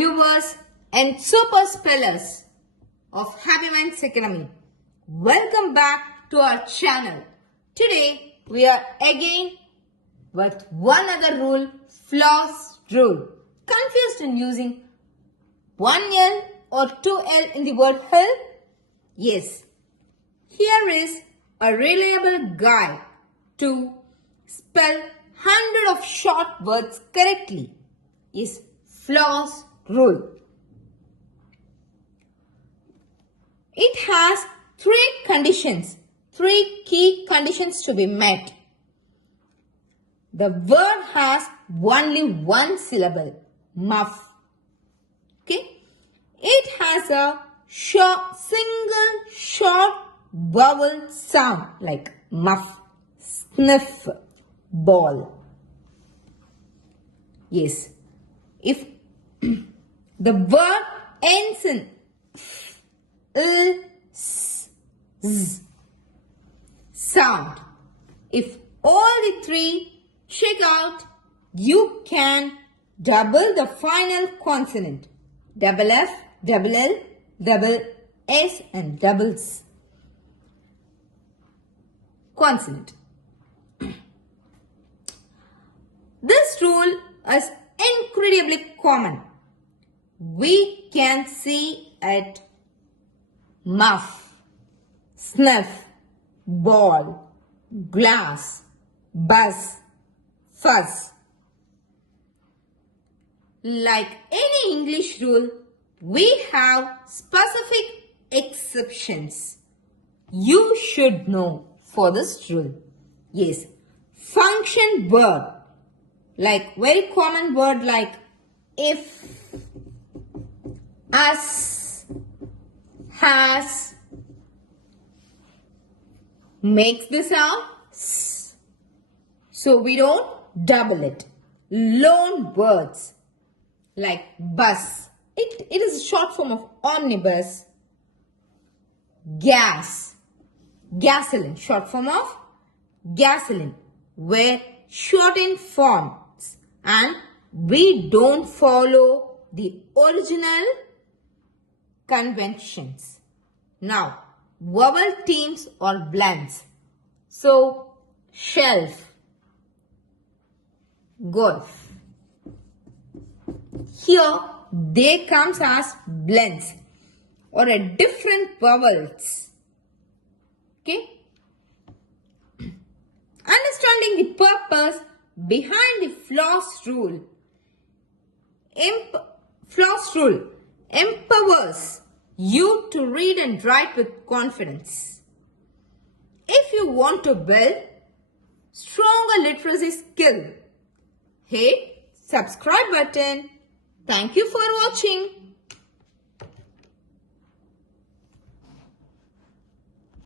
viewers and super spellers of Happy Minds Academy. Welcome back to our channel. Today we are again with one other rule, Floss rule. Confused in using one L or two L in the word help? Yes. Here is a reliable guide to spell 100 of short words correctly. Is Floss rule. It has three key conditions to be met. The word has only one syllable, muff. Okay? It has a single short vowel sound like muff, sniff, ball. Yes. If the word ends in z sound, if all the three check out, you can double the final consonant. Double F, double L, double S and double S. Consonant. This rule is incredibly common. We can see it muff, sniff, ball, glass, buzz, fuzz. Like any English rule, we have specific exceptions. You should know for this rule. Yes, function word. Like very common word like if, as, has, makes the sound s. So we don't double it. Loan words like bus. It is a short form of omnibus. Gas. Gasoline. Short form of gasoline. Where shortened forms and we don't follow the original conventions. Now, vowel teams or blends. So, shelf, golf. Here, they comes as blends or a different vowels. Okay? Understanding the purpose behind the Floss rule. Floss rule empowers you to read and write with confidence. If you want to build stronger literacy skill, hit subscribe button. Thank you for watching.